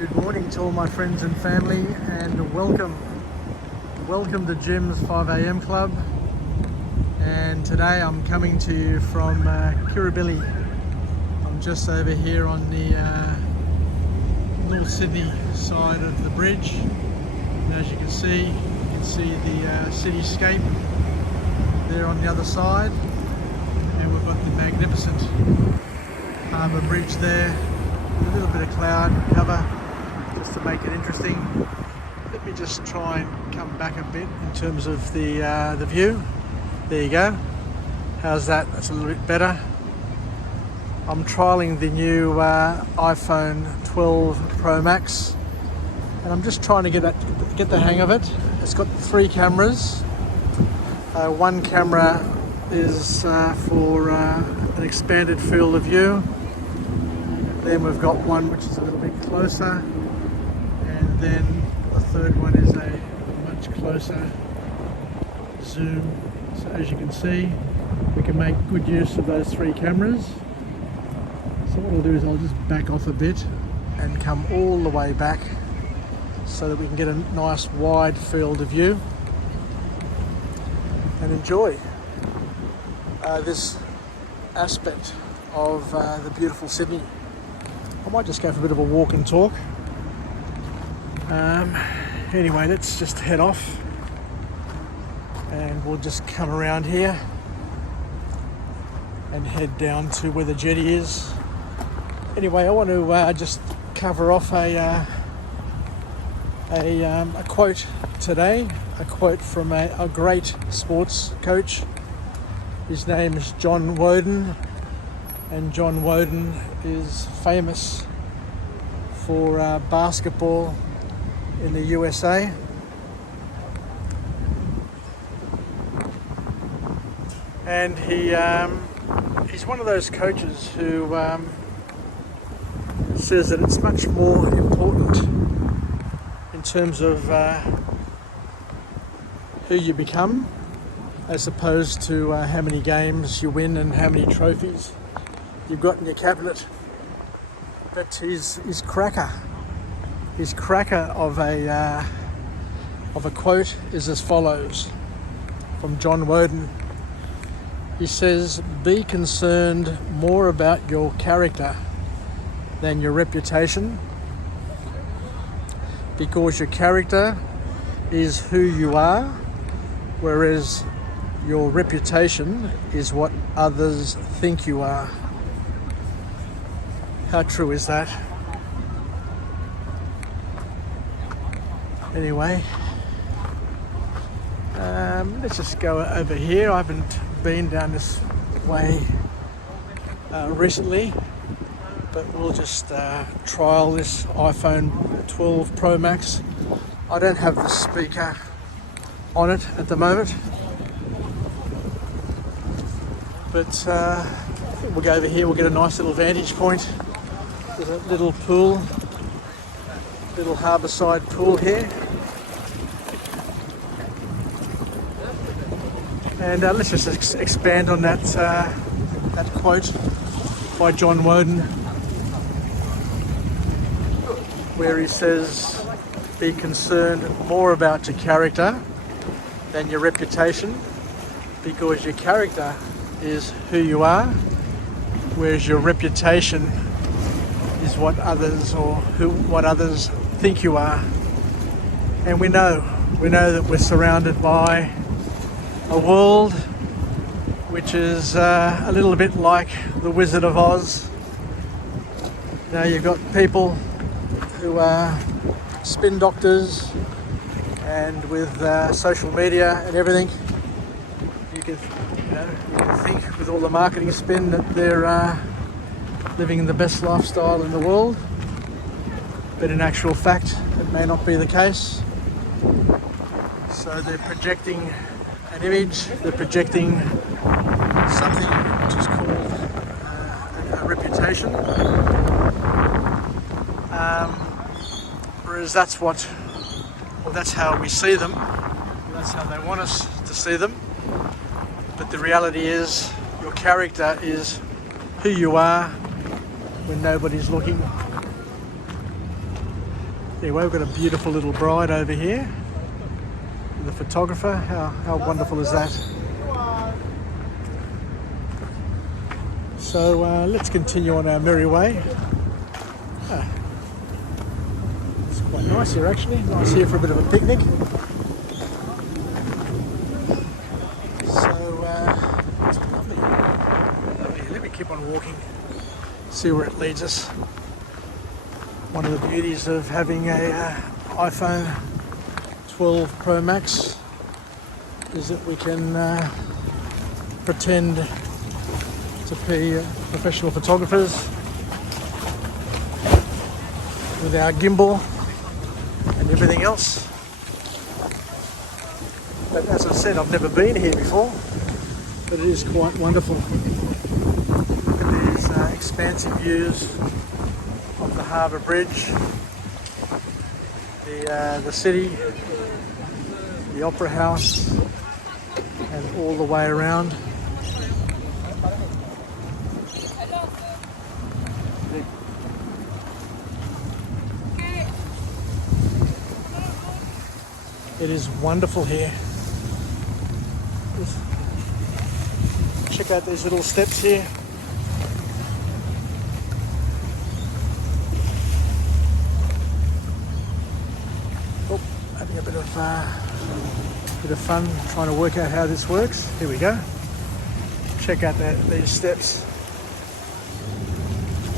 Good morning to all my friends and family, and welcome to Jim's 5am Club. And today I'm coming to you from Kirribilli. I'm just over here on the North Sydney side of the bridge, and as you can see the cityscape there on the other side, and we've got the magnificent harbour bridge there with a little bit of cloud cover just to make it interesting. Let me just try and come back a bit in terms of the view. There you go. How's that? That's a little bit better. I'm trialling the new iPhone 12 Pro Max, and I'm just trying to get the hang of it. It's got 3 cameras. One camera is for an expanded field of view. Then we've got one which is a little bit closer, and then the third one is a much closer zoom. So as you can see, we can make good use of those 3 cameras. So what I'll do is I'll just back off a bit and come all the way back so that we can get a nice wide field of view and enjoy this aspect of the beautiful Sydney. I might just go for a bit of a walk and talk. Anyway, let's just head off and we'll just come around here and head down to where the jetty is. Anyway, I want to just cover off a quote today, a quote from a great sports coach. His name is John Wooden, and John Wooden is famous for basketball in the USA. And he's one of those coaches who says that it's much more important in terms of who you become as opposed to how many games you win and how many trophies you've got in your cabinet. But his cracker of a quote is as follows from John Wooden. He says, "Be concerned more about your character than your reputation, because your character is who you are, whereas your reputation is what others think you are." How true is that? Anyway, let's just go over here. I haven't been down this way recently, but we'll just trial this iPhone 12 Pro Max. I don't have the speaker on it at the moment, but I think we'll go over here. We'll get a nice little vantage point. There's a little pool, little harbourside pool here. And let's just expand on that quote by John Wooden, where he says, "Be concerned more about your character than your reputation, because your character is who you are, whereas your reputation is what others think you are." And we know that we're surrounded by a world which is a little bit like the Wizard of Oz. Now you've got people who are spin doctors, and with social media and everything, you can think with all the marketing spin that they're living the best lifestyle in the world, but in actual fact it may not be the case. So they're projecting an image, they're projecting something which is called a reputation, whereas that's how we see them, that's how they want us to see them. But the reality is your character is who you are when nobody's looking. Anyway, we've got a beautiful little bride over here. The photographer, how wonderful is that? So let's continue on our merry way. It's quite nice here actually. Nice here for a bit of a picnic. So it's lovely. Let me keep on walking, see where it leads us. One of the beauties of having a iPhone 12 Pro Max is that we can pretend to be professional photographers with our gimbal and everything else. But as I said, I've never been here before, but it is quite wonderful. Look at these expansive views of the Harbour Bridge, the city, the Opera House, and all the way around. It is wonderful here. Check out these little steps here. Oh, having a bit of fun trying to work out how this works. Here we go. Check out these steps.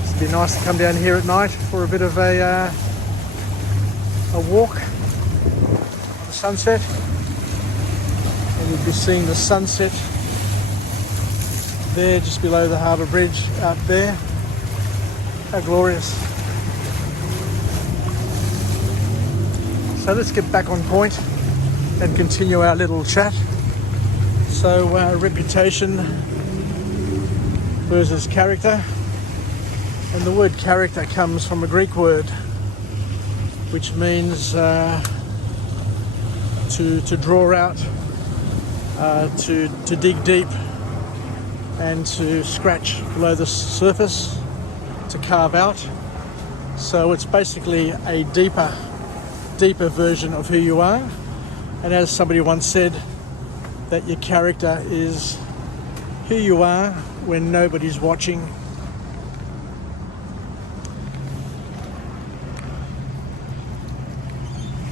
It'd be nice to come down here at night for a bit of a walk. Sunset, and you'd be seeing the sunset there just below the Harbour Bridge out there. How glorious. So let's get back on point and continue our little chat. So reputation versus character, and the word character comes from a Greek word which means to draw out, to dig deep and to scratch below the surface, to carve out. So it's basically a deeper version of who you are. And as somebody once said, that your character is who you are when nobody's watching.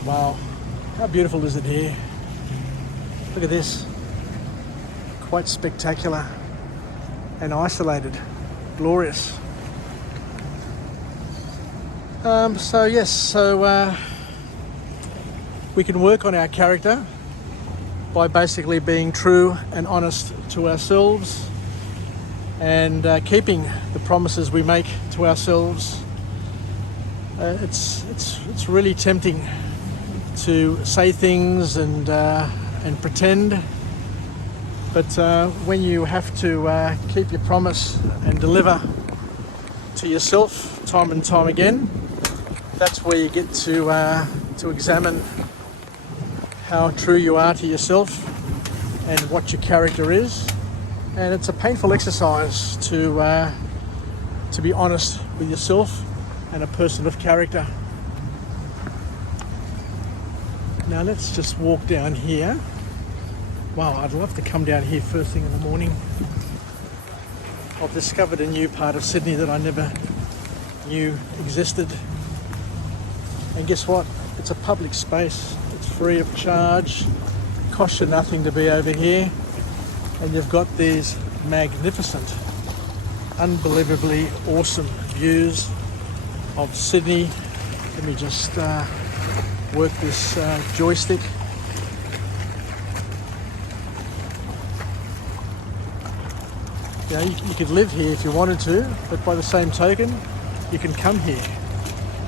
Wow. How beautiful is it here? Look at this. Quite spectacular and isolated. Glorious. So we can work on our character by basically being true and honest to ourselves and keeping the promises we make to ourselves. It's really tempting to say things and pretend, but when you have to keep your promise and deliver to yourself time and time again, that's where you get to examine how true you are to yourself and what your character is. And it's a painful exercise to be honest with yourself and a person of character. Now let's just walk down here. Wow, I'd love to come down here first thing in the morning. I've discovered a new part of Sydney that I never knew existed. And guess what? It's a public space. It's free of charge. It costs you nothing to be over here. And you've got these magnificent, unbelievably awesome views of Sydney. Let me just work this joystick. You know, you could live here if you wanted to, but by the same token, you can come here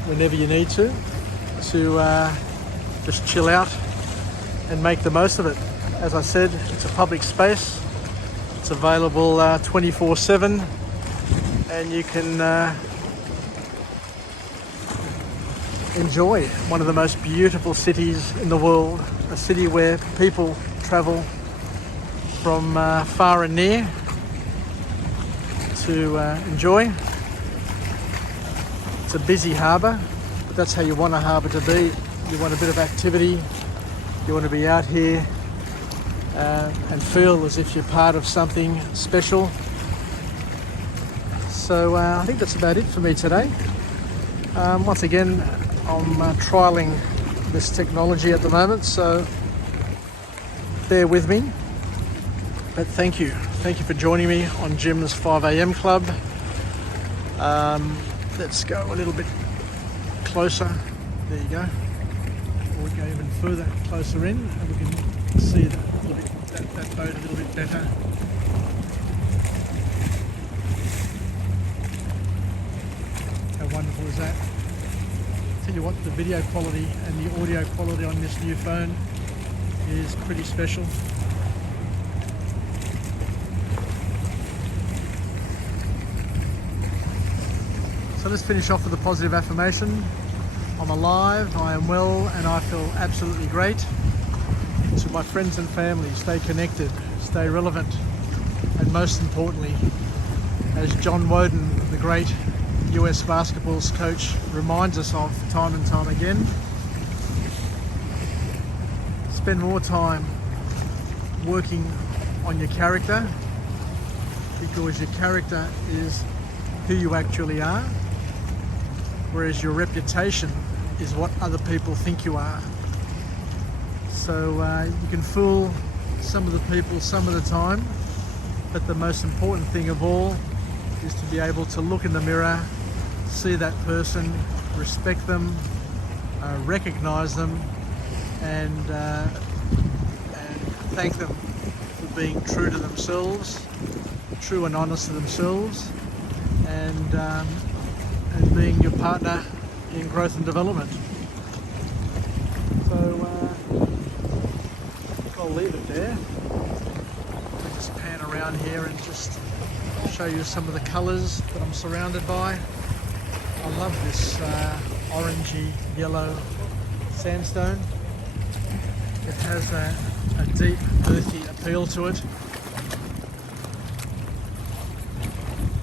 whenever you need to just chill out and make the most of it. As I said, it's a public space. It's available 24/7, and you can enjoy one of the most beautiful cities in the world, a city where people travel from far and near to enjoy. It's a busy harbour, But that's how you want a harbour to be. You want a bit of activity. You want to be out here and feel as if you're part of something special. So I think that's about it for me today. Once again, I'm trialling this technology at the moment, so bear with me. But thank you for joining me on Jim's 5am Club. Let's go a little bit closer. There you go. Or we go even further closer in, and we can see that boat a little bit better. How wonderful is that? Tell you what, the video quality and the audio quality on this new phone is pretty special. So let's finish off with a positive affirmation. I'm alive, I am well, and I feel absolutely great. To my friends and family, stay connected, stay relevant, and most importantly, as John Wooden, the great US basketball coach, reminds us of time and time again, spend more time working on your character, because your character is who you actually are, whereas your reputation is what other people think you are. So you can fool some of the people some of the time, but the most important thing of all is to be able to look in the mirror, see that person, respect them, recognize them, and thank them for being true to themselves, true and honest to themselves, and being your partner in growth and development. So I'll leave it there. I'll just pan around here and just show you some of the colours that I'm surrounded by. I love this orangey yellow sandstone. It has a deep earthy appeal to it,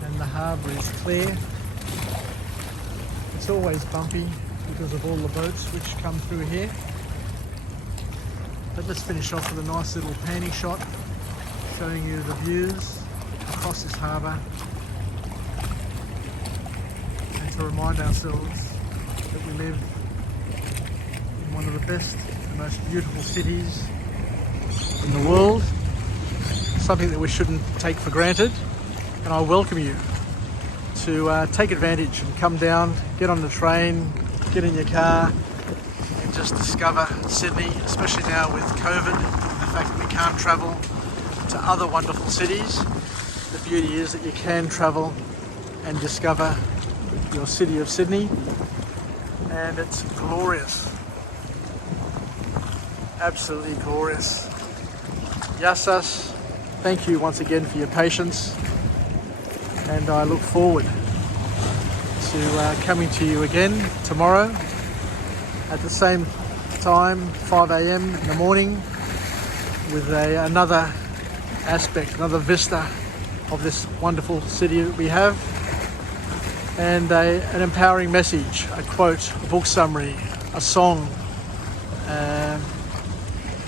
and the harbour is clear. It's always bumpy because of all the boats which come through here. But let's finish off with a nice little panning shot showing you the views across this harbour, and to remind ourselves that we live in one of the best and most beautiful cities in the world, something that we shouldn't take for granted. And I welcome you to take advantage and come down, get on the train, get in your car, and just discover Sydney, especially now with COVID and the fact that we can't travel to other wonderful cities. The beauty is that you can travel and discover your city of Sydney, and it's glorious, absolutely glorious. Yassas, thank you once again for your patience, and I look forward to coming to you again tomorrow at the same time, 5am in the morning, with another aspect, another vista of this wonderful city that we have, and an empowering message, a quote, a book summary, a song,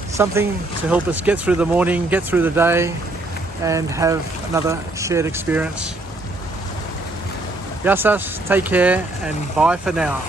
something to help us get through the morning, get through the day, and have another shared experience. Yassas, take care, and bye for now.